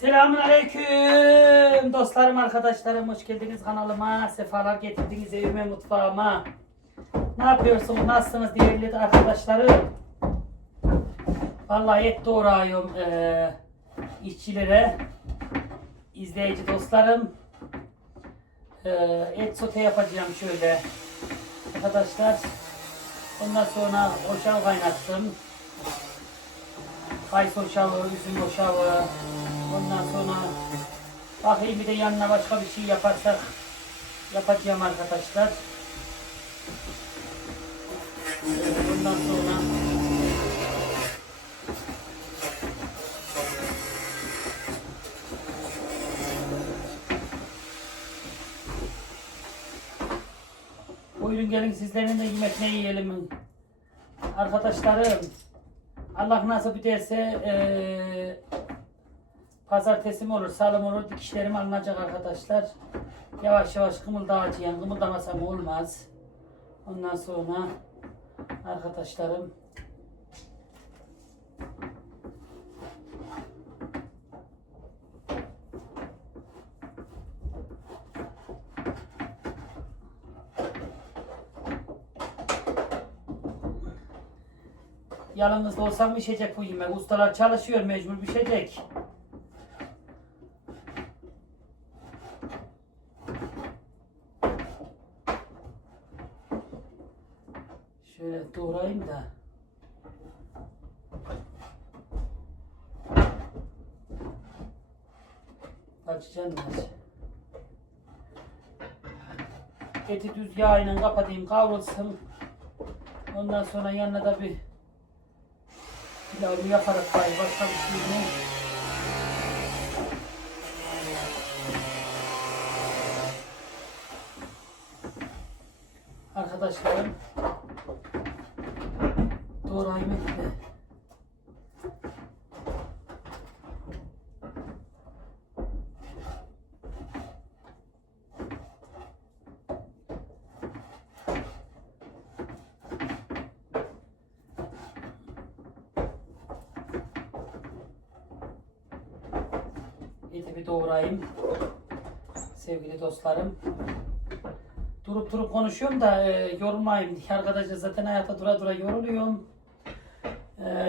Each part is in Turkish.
Selamun aleyküm. Dostlarım arkadaşlarım hoş geldiniz kanalıma. Sefalar getirdiniz evime mutfağıma. Ne yapıyorsunuz nasılsınız değerli arkadaşlarım? Vallahi et doğrayıyorum eee işçilere. İzleyici dostlarım. Eee, et sote yapacağım şöyle. Arkadaşlar ondan sonra hoşaf kaynattım. Kayısı hoşavı, üzüm hoşavı, ondan sonra bakayım bir de yanına başka bir şey yaparsak yapacağım arkadaşlar. Ondan sonra Buyurun gelin sizlerin de yemek ne yiyelim. Arkadaşlarım Allah nasip ederse eee pazartesi mi olur, salı mı olur dikişlerim alınacak arkadaşlar. Yavaş yavaş kımıldayacağım. Kımıldamasam olmaz. Ondan sonra arkadaşlarım Yalnız da olsam pişecek bu yemek. Ustalar çalışıyor mecbur pişecek. Doğrayayım da. Açacağım biraz. Eti düz yağıyla kapatayım kavrulsun. Ondan sonra yanına da bir pilavı yaparak bari başka bir şey ne? Arkadaşlarım doğrayayım eti de. Eti bir doğrayayım. Sevgili dostlarım. Durup durup konuşuyorum da e, yorulmayayım arkadaşlar zaten hayatta dura dura yoruluyorum.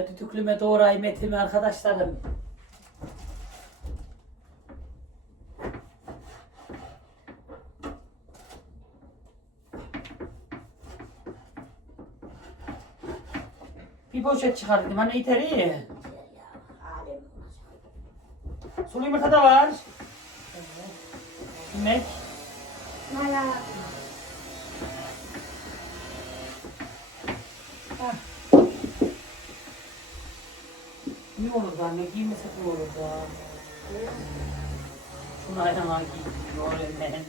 E, düdüklüme doğrayayım etimi arkadaşlarım. Bir poşet çıkar dedim. Hani iteri. Sulu yumurta da var. Yemek. Mala. Ne olur da anne giymese ne olur da. Şunu aynen hangi giyiyor hemen.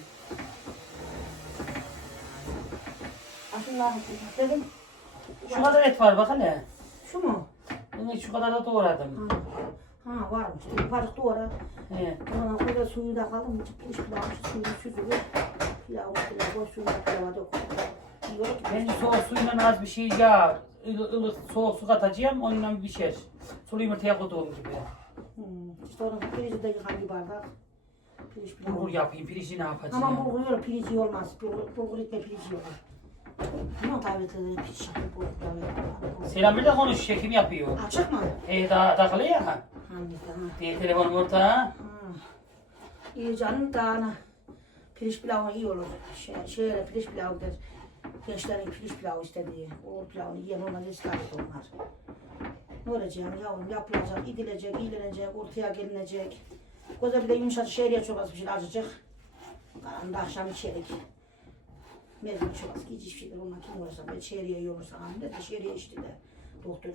Aslında dedim. Şu kadar et var bak hele. Şu mu? Ben şu kadar da doğradım. Ha, ha varmış. Yukarı doğru. He. Ondan sonra suyu da kalın. Pirinç pilavı suyu süzülür. Pilavı pilavı suyu da pilava dökülür. Diyor ki Ben soğuk suyla az bir şey yağ, ılık, soğuk su katacağım onunla pişer. Sulu yumurtaya koyduğum gibi. Hmm. İşte onun pirinci de yıkan bir bardak. Pirinç pilavı. Bulgur yapayım, pirinci ne yapacağım? Ama bulgur yok, pirinci olmaz. Bulgur, bulgur etme pirinci yok. Ama tabii tabii pirinç yapıp bulgur pilavı. Selam de konuş, çekim yapıyor. Açık mı? E daha takılı ya. Ha. Diye telefonum orada. Ha. İyi canım da ana. Pirinç pilavı iyi olur. Şey, şöyle pirinç pilavı der. Gençlerin pirinç pilavı istediği. O pilavını yiyen olmaz ısrar onlar. Ne olacak yavrum yapılacak, idilecek, iyilenecek, ortaya gelinecek. O da bir de yumuşacık şehriye çorbası bir şey acıcık. Karanlıkta akşam içerik. Mevcut çorbası hiç hiçbir şeyler olmaz. Kim olursa ben şehriye olursa hamile de şehriye içti de doktor.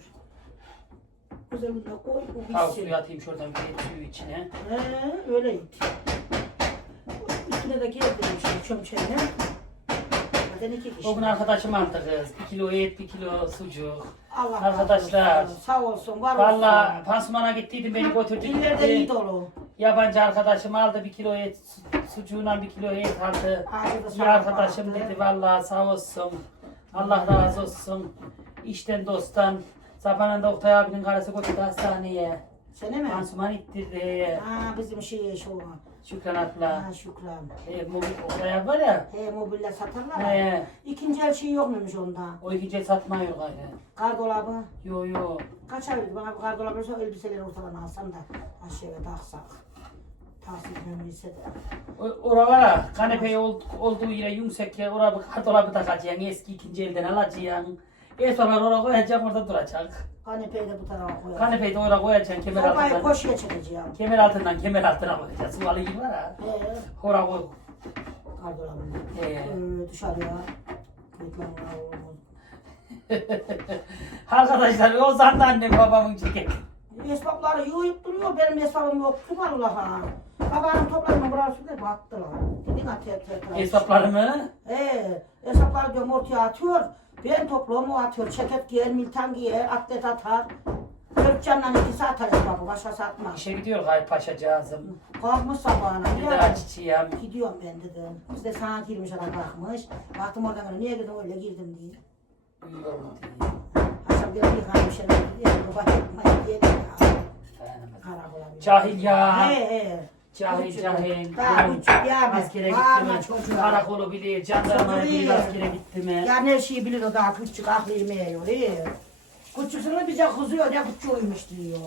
Güzel bir de koy bu Al bitsin. suyu atayım şuradan bir suyu içine. He, öyleydi. Üstüne de gezdirmiş çömçeğine. Zaten iki kişi. O gün arkadaşım aldı kız. Bir kilo et, bir kilo sucuk. Allah Arkadaşlar. razı olsun. Sağ olsun, var Valla olsun. pansumana gittiydim beni götürdü. İllerde iyi gitti. dolu. Yabancı arkadaşım aldı bir kilo et, su- sucuğuna bir kilo et aldı. Da Bir sağ arkadaşım olsun. dedi vallahi sağ olsun. Allah razı olsun. İşten dosttan. Zamanında Oktay abinin karısı götürdü hastaneye. Sene mi? Pansuman ittirdi. Ha bizim şey şu. Şükran abla. Ha Şükran. E, mobil oraya var ya. He mobilya satarlar. He. İkinci el şey yok muymuş onda? O ikinci satmıyor gayrı. Gardolabı. Yo yo. Kaç ay bana bir gardolabı olsa elbiseleri ortadan alsam da aşağıya taksak. Tahsil memnuniyse de. O- Ora var ya, kanepe ol, olduğu yere yumuşak ya, oraya bir kartolabı takacaksın, eski ikinci elden alacaksın. Eşyalar oraya koyacaksın, orada duracak. Kanepeyi de bu tarafa koyalım. Kanepeyi de oraya koyacaksın, kemer Sobayı altından. koşuya çekeceğim. Kemer altından kemer altına koyacaksın. Su alayı var ya, He. oraya koy. Gardolabını. He. Ee, dışarıya. Reklamlar olmaz. Arkadaşlar o zaman da annem babamın çekek. Esbapları yuyup duruyor. Benim esbabım yok. Kim Allah'a? Babanın toplarını burası da battılar. Dedin at ter ter. Hesaplarımı Ee, hesapları diyorum ortaya atıyor. Ben topluyorum o atıyor. Ceket giyer, miltan giyer, atlet atar. Dört canla ikisi atar hesabı. Başkası atmaz. işe gidiyor gayet paşacağızım. Kalkmış sabahına. Bir daha çiçeğim. gidiyorum ben dedim. Biz de sana girmiş adam bakmış. Baktım oradan öyle niye dedim öyle girdim diye. Uyuyorum diye. Akşam bir yıkanmış şeyler. Baba yapmayın diye. Cahil ya. He he. Cahil cahil. Daha küçük ya. Askere gitti Bağırma mi? çocuğa. Karakolu bilir, jandarma Çocuğu bilir, iyi. askere gitti mi? Yani her şeyi bilir o daha küçük aklı yemeyiyor. iyi. Küçüksünü bize kızıyor ne küçüğüymüş diyor.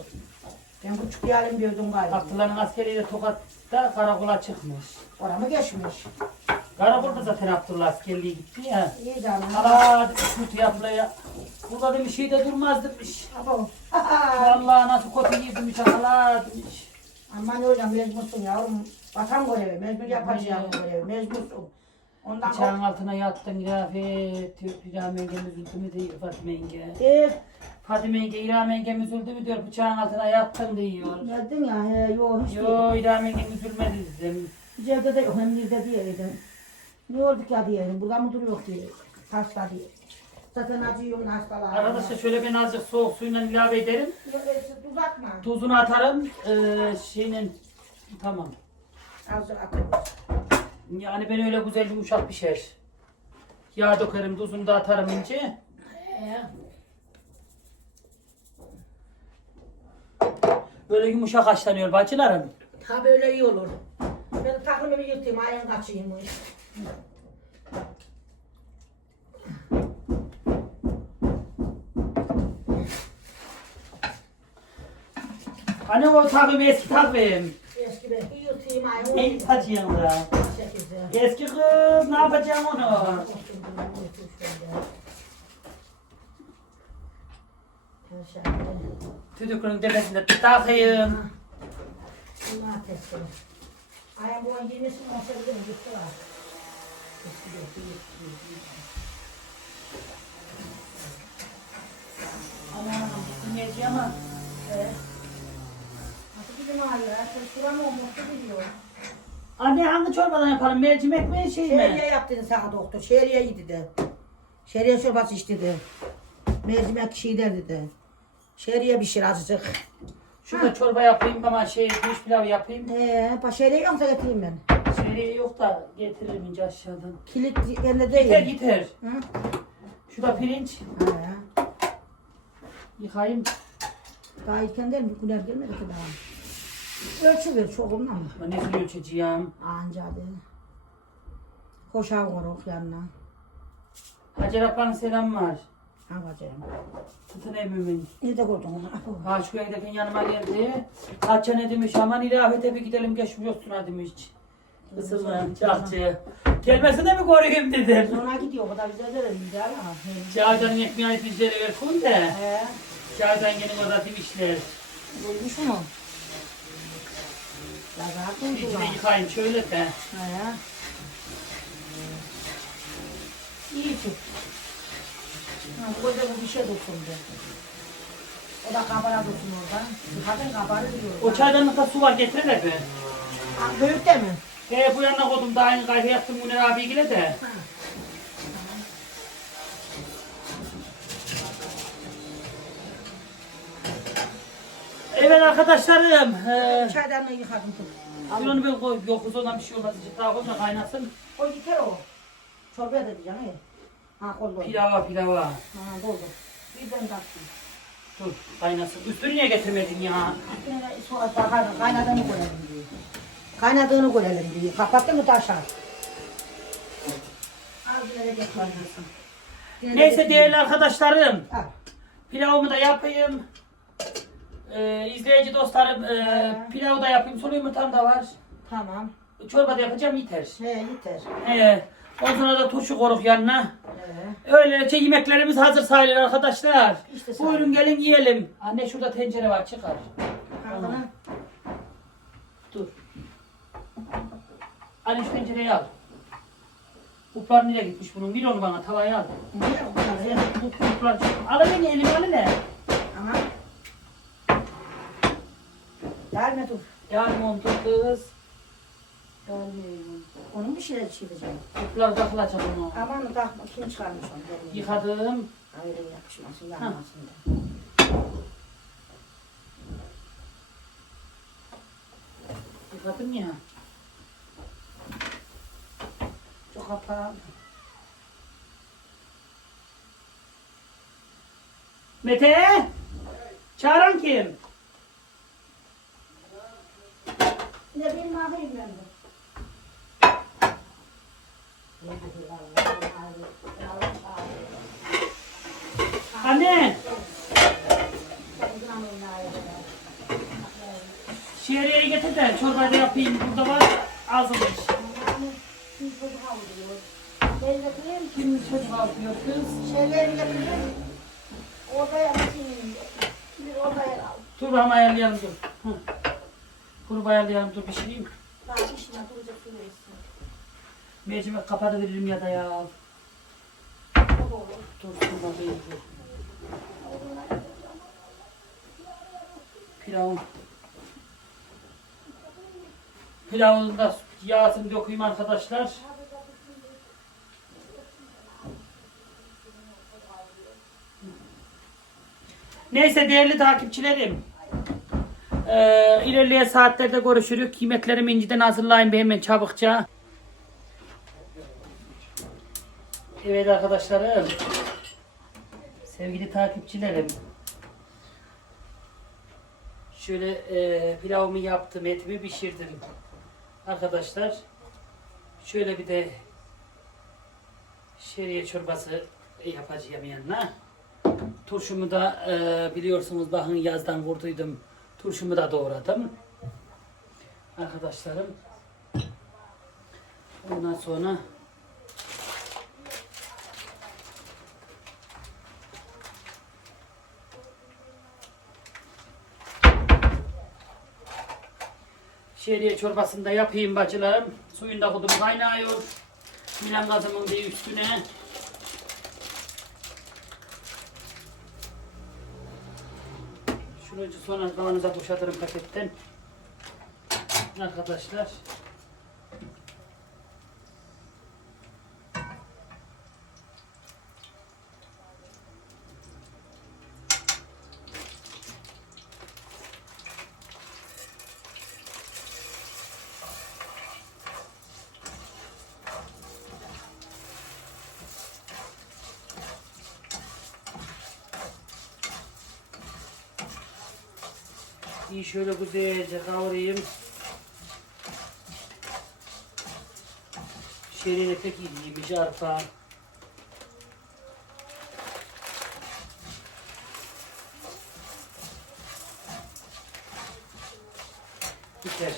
Ben küçük diyelim diyordum galiba. Abdullah'ın askeriyle Tokat'ta karakola çıkmış. Oramı geçmiş. Karakolda zaten Abdullah askerliğe gitti ya. İyi canım. Hala demiş kötü ablaya. Burada demiş şeyde durmaz demiş. Abo. Vallahi nasıl kötü yedi demiş hala demiş. Aman öyle mecbursun yavrum. Vatan görevi, mecbur yapacağım görevi, mecbursun. Ondan Bıçağın altına yattın İrafet diyor. İrem yengem üzüldü mü diyor Fatime yenge. Ee, Fatime yenge İrem yengem üzüldü mü diyor. Bıçağın altına yattın diyor. geldin ya, he, yo hiç değil. Yo İrem yengem üzülmedi dedim. Biz evde de yok, hem de diyeydin. Ne olduk ya diyelim, burada mı duruyor diye. Hasta diye. Zaten acıyorum hastalar. Arkadaşlar şöyle ben azıcık soğuk suyla ilave ederim. Yok, Uzatma. Tuzunu atarım. Ee, şeyinin tamam. Azıcık atıyoruz. Yani ben öyle güzel yumuşak pişer. Yağ dökerim, tuzunu da atarım ince. Ee, Böyle yumuşak haşlanıyor bacılarım. Ha böyle iyi olur. Ben takımımı yırtayım, ayağım kaçayım. Hani o takım eski takım. Eski ben bir yırtayım, ayağım. Ne taçıyorsun da? Eski kız ne yapacağım onu? Tüdükünün tepesinde takayım. Ayağım bu an girmesin, olsa bir de gitti var. Eski de gitmeyeceğim ama. Evet. Bizim biliyor. Anne hangi çorbadan yapalım? Mercimek mi şey mi? Yap dedi sana doktor. Şehriye yedi de. Şehriye çorbası iç dedi. Mercimek şey der dedi. Şehriye pişir azıcık. Şurada çorba yapayım ama şey pirinç pilav yapayım. Ee, pa şehriye yoksa getireyim ben. Şey yok da getiririm ince aşağıdan. Kilit Gider değil. gider. Hı? Şurada pirinç Ha. yıkayayım. Daha ilken değil mi? Güler gelmedi ki daha. Ölçü ver çoğunla mı? Ben ne ölçeceğim? Anca de. Koşav koruk yanına. Hacer ablanın selam var. Ha bacım. Tutun emmimin. Nerede gördün onu? Şu giderken yanıma geldi. Kaça ne demiş aman ilahete bir gidelim geçmiş olsun ha demiş. Isırma çarçı. Gelmesine mi koruyayım dedim. Sonra gidiyor. O da güzel de güzel ama. Çağdan ekmeği pişleri ver kun de. He. Çağdan gelin orada demişler. Duymuş mu? Ya rahat İçine yıkayın şöyle de. He. İyi ki. Ha, koca bu bir şey dokundu. O da kabara dokun orada. Zaten kabarı diyor. O çaydanlıkta su var getirir be. Ha, Büyük de mi? He bu yanına koydum daha yeni kayfa yaptım Münir abi gile de. Ha. Evet arkadaşlarım. Ee, Çaydanlığı yıkadım onu ben koy. Yok ondan bir şey olmaz. Daha koyma kaynasın. Koy yeter o. Çorbaya da diyeceğim. he. Ha koy koy. Pilava pilava. Ha doldu. Birden taktım. Dur kaynasın. Üstünü niye getirmedin ya? Üstüne sonra bakarım kaynadığını görelim diye. Kaynadığını görelim diye. Kapattın mı taşar? Az ileri getir. Neyse değerli arkadaşlarım. Al. Pilavımı da yapayım. Ee, izleyici dostlarım e, He. pilavı da yapayım. Son yumurtam da var. Tamam. Çorba da yapacağım yeter. He yeter. Ee, ondan sonra da turşu koruk yanına. He. Öylece yemeklerimiz hazır sayılır arkadaşlar. İşte Buyurun gelin yiyelim. Anne şurada tencere var çıkar. Kaldırın. Dur. Anne şu tencereyi al. Uplar nereye gitmiş bunun? Bil onu bana tavaya al. Niye o kadar? Uplar. Al elini elimi ne? Tamam. Gelme dur. Yarım oldu kız. Yarım. Onun bir şeyler çiğneyeceğim. Uplar takılacak onu. Aman takma kim çıkarmış onu? Yıkadım. Öyle yapışmasın yanmasın da. Yıkadım ya. Çok kapağı. Mete! Çağıran kim? Ne benim ağabeyim ben de. Anne! Şehriyeyi getir de çorbayı da yapayım. Burada var. Ağzım iç. Kim çocuk yapıyor kız? Şeyleri getirin. Odaya bakayım. Bir odaya al. Dur bakalım ayarlayalım dur. Hı. Grubu ayarlayalım dur pişireyim. Daha işine duracak su verirsin. Mercimek kapadı veririm ya da ya. O da olur. Dur şurada değil dur. Pilavım. Pilavın da yağsını dökeyim arkadaşlar. Neyse değerli takipçilerim. Ee, ilerleyen saatlerde görüşürük. Yemeklerimi inciden hazırlayın bir hemen çabukça. Evet arkadaşlarım. Sevgili takipçilerim. Şöyle e, pilavımı yaptım, etimi pişirdim. Arkadaşlar. Şöyle bir de şeriye çorbası yapacağım yanına. Turşumu da e, biliyorsunuz bakın yazdan vurduydum. Turşumu da doğradım. Arkadaşlarım. Ondan sonra Şehriye çorbasını da yapayım bacılarım. Suyun da kudum kaynıyor. Milan gazımın bir üstüne. Sonra kavanoza boşaltırım paketten. Arkadaşlar. İyi şöyle güzelce kavurayım. Şerine pek iyiymiş arpa. Biter.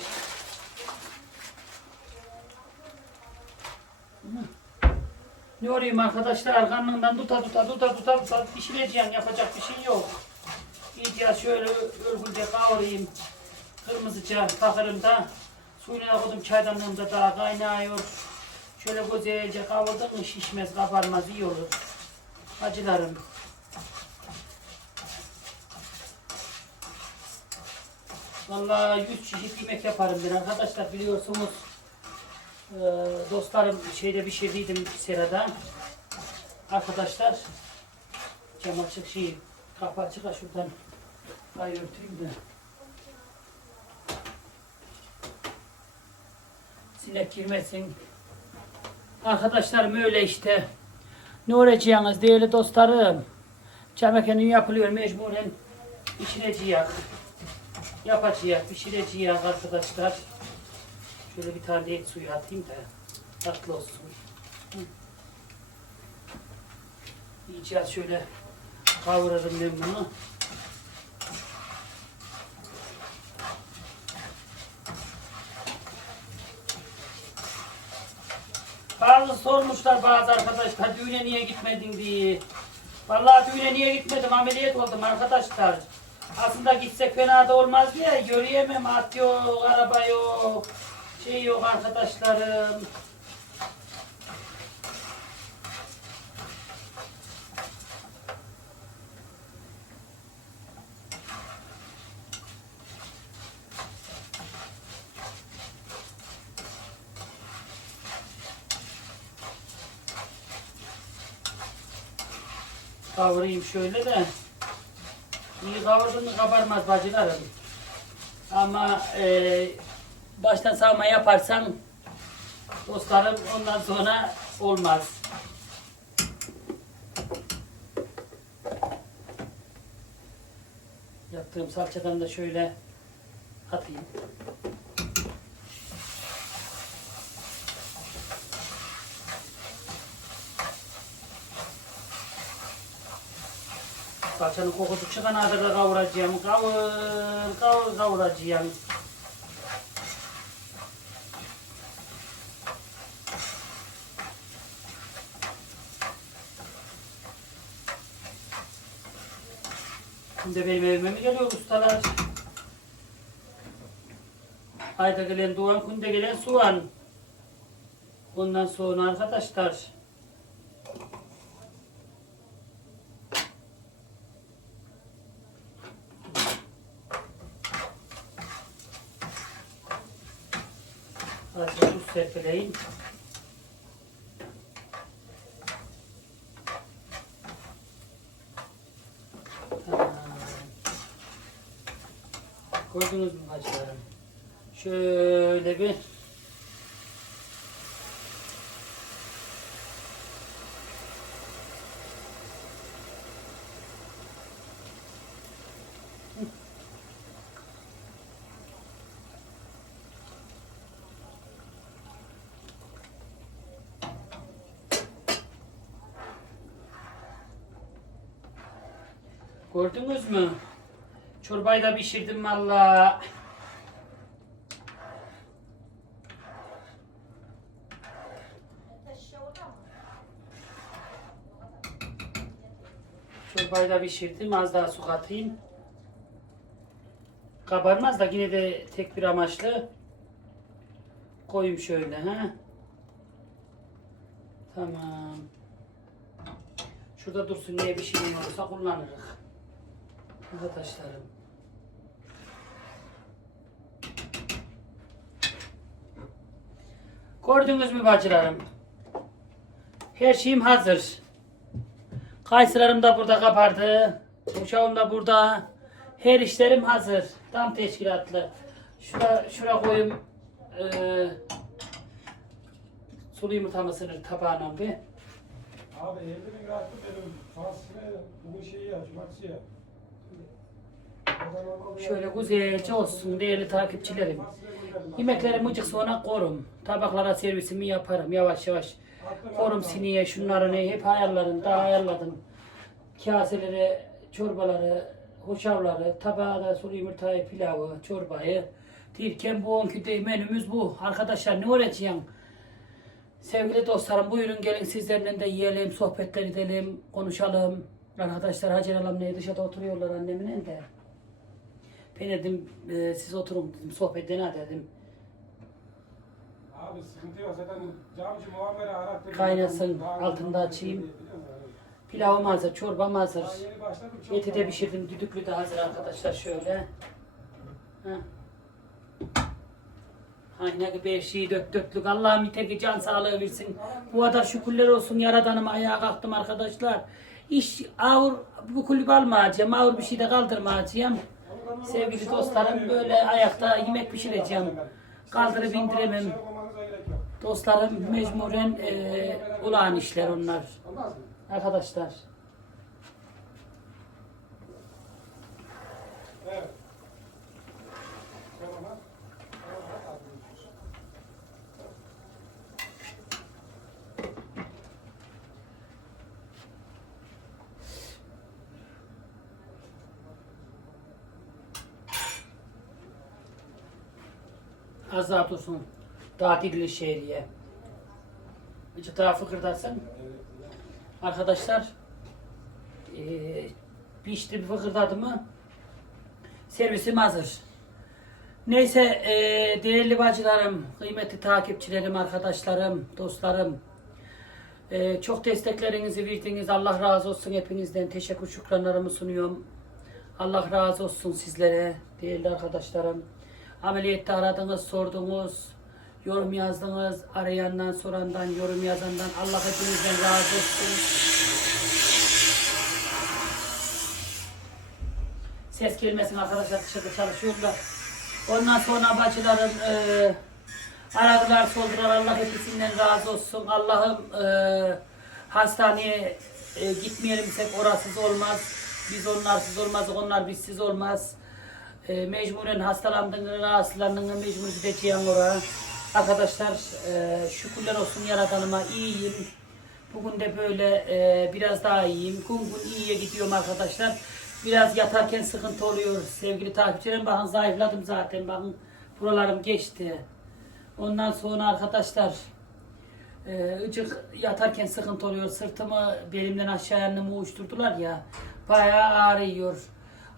Ne olayım arkadaşlar karnından tuta tuta tuta tuta tuta pişireceğim yapacak bir şey yok. İyice şöyle örgülce kavurayım. Kırmızıca takırım da suyuna koydum çaydanlığımda daha kaynıyor. Şöyle güzelce kavurdum mu şişmez kabarmaz iyi olur. Acılarım. Vallahi 100 çeşit yemek yaparım ben arkadaşlar biliyorsunuz. Ee, dostlarım şeyde pişirdiydim serada. Arkadaşlar cam açık şey kapı açık ha şuradan ay örteyim de. Sinek girmesin. Arkadaşlarım öyle işte. Ne uğraşacağınız değerli dostlarım. Çamekenin yapılıyor mecburen. pişireceğiz. Yapacağız, pişireceğiz arkadaşlar. Şöyle bir tane et suyu atayım da tatlı olsun. Hı. Yiyeceğiz şöyle kavurarım ben bunu. Bazı sormuşlar bazı arkadaşlar düğüne niye gitmedin diye. Vallahi düğüne niye gitmedim ameliyat oldum arkadaşlar. Aslında gitsek fena da olmaz diye yürüyemem at yok, araba yok, şey yok arkadaşlarım. Kavurayım şöyle de. İyi kavurdun mu kabarmaz bacılarım. Ama e, baştan savma yaparsan dostlarım ondan sonra olmaz. Yaptığım salçadan da şöyle atayım. Salçanın kokusu çıkana kadar kavuracağım. Kavur, kavur, kavuracağım. Şimdi benim evime mi geliyor ustalar? Ayda gelen doğan, kunde gelen soğan. Ondan sonra arkadaşlar Azıcık serpileyim. Tamam. Gördünüz mü bacılarım? Şöyle bir Gördünüz mü? Çorbayı da pişirdim valla. Çorbayı da pişirdim. Az daha su katayım. Kabarmaz da yine de tek bir amaçlı. Koyayım şöyle ha. Tamam. Şurada dursun niye bir şey olursa kullanırız. Arkadaşlarım. Gördünüz mü bacılarım? Her şeyim hazır. Kayısılarım da burada kabardı. Uşağım da burada. Her işlerim hazır. Tam teşkilatlı. Şura, şura koyayım. Eee sulu yumurtamı sınır tabağına bir. Abi 50 bin bıraktım dedim. Fasulye bugün şeyi cumartesi ya. Şöyle güzelce olsun değerli takipçilerim. Yemekleri mıcık sonra korum. Tabaklara servisimi yaparım yavaş yavaş. Korum siniye şunları ne hep ayarladım daha ayarladım. Kaseleri, çorbaları, hoşavları, tabağa da sulu yumurtayı, pilavı, çorbayı. Dirken bu onki de menümüz bu. Arkadaşlar ne öğreteceğim? Sevgili dostlarım buyurun gelin sizlerle de yiyelim, sohbetler edelim, konuşalım. Arkadaşlar Hacer Alam ne dışarıda oturuyorlar annemin de. Ben dedim e, siz oturun dedim sohbet edin dedim. Abi sıkıntı yok zaten camcı muamele arattırdım. Kaynasın, altında açayım. Pilavım hazır, çorbam hazır. Eti de pişirdim, düdüklü de hazır arkadaşlar şöyle. Ha. Aynen bir şeyi dört dörtlük. Allah'ım teki can sağlığı versin. Bu kadar şükürler olsun yaradanıma ayağa kalktım arkadaşlar. İş ağır bu kulüp almayacağım. Ağır bir şey de kaldırmayacağım. Sevgili dostlarım böyle ayakta yemek pişireceğim. Kaldırıp indiremem. Dostlarım mecburen eee olağan işler onlar. Arkadaşlar. Azat olsun. Tatilli şehriye. İki tarafı kırdarsın. Arkadaşlar eee pişti bir fıkırdadı mı servisim hazır. Neyse eee, değerli bacılarım, kıymetli takipçilerim, arkadaşlarım, dostlarım. eee, çok desteklerinizi verdiniz. Allah razı olsun hepinizden. Teşekkür şükranlarımı sunuyorum. Allah razı olsun sizlere değerli arkadaşlarım. Ameliyatta aradınız, sordunuz, yorum yazdınız. Arayandan, sorandan, yorum yazandan Allah hepinizden razı olsun. Ses gelmesin arkadaşlar dışarıda çalışıyorlar. Ondan sonra bacılarım eee aradılar, sordular. Allah hepsinden razı olsun. Allah'ım eee hastaneye eee, gitmeyelimsek orasız olmaz. Biz onlarsız olmaz, onlar bizsiz olmaz. Eee mecburen hastalandığını, rahatsızlandığını mecbur gideceğim oraya. Arkadaşlar eee şükürler olsun Yaradanıma iyiyim. Bugün de böyle eee, biraz daha iyiyim. Gün gün iyiye gidiyorum arkadaşlar. Biraz yatarken sıkıntı oluyor sevgili takipçilerim. Bakın zayıfladım zaten. Bakın buralarım geçti. Ondan sonra arkadaşlar e, ıcık yatarken sıkıntı oluyor. Sırtımı belimden aşağı yanımı uçturdular ya. Bayağı ağrıyor.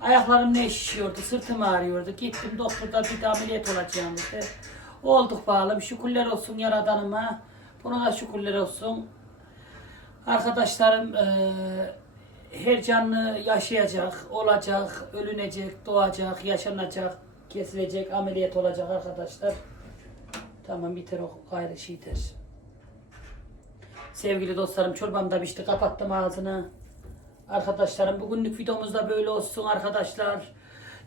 Ayaklarım ne şişiyordu, sırtım ağrıyordu. Gittim doktorda bir de ameliyat olacağım işte. Olduk bağlı. Şükürler olsun Yaradanıma. Buna da şükürler olsun. Arkadaşlarım eee, her canlı yaşayacak, olacak, ölünecek, doğacak, yaşanacak, kesilecek, ameliyat olacak arkadaşlar. Tamam biter o gayrı şeydir. Sevgili dostlarım çorbam da pişti. Kapattım ağzını. Arkadaşlarım bugünlük videomuz da böyle olsun arkadaşlar.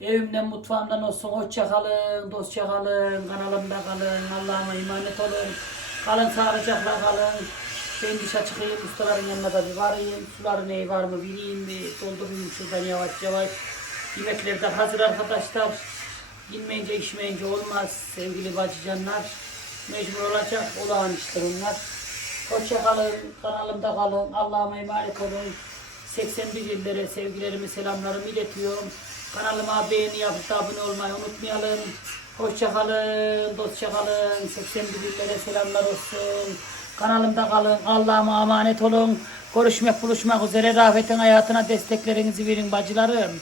Evimden mutfağımdan olsun. Hoşça kalın, dostça kalın, kanalımda kalın. Allah'ıma emanet olun. Kalın sağlıcakla kalın. Ben dışa çıkayım, ustaların yanına da bir varayım. Suları neyi var mı bileyim bir doldurayım şuradan yavaş yavaş. Yemekler de hazır arkadaşlar. Bilmeyince içmeyince olmaz sevgili bacıcanlar. Mecbur olacak olağan işler onlar. Hoşça kalın, kanalımda kalın. Allah'ıma emanet olun. 81 illere sevgilerimi, selamlarımı iletiyorum. Kanalıma beğeni yapıp da abone olmayı unutmayalım. Hoşça kalın, dostça kalın. 81 illere selamlar olsun. Kanalımda kalın. Allah'ıma emanet olun. Görüşmek buluşmak üzere. Rafet'in hayatına desteklerinizi verin bacılarım.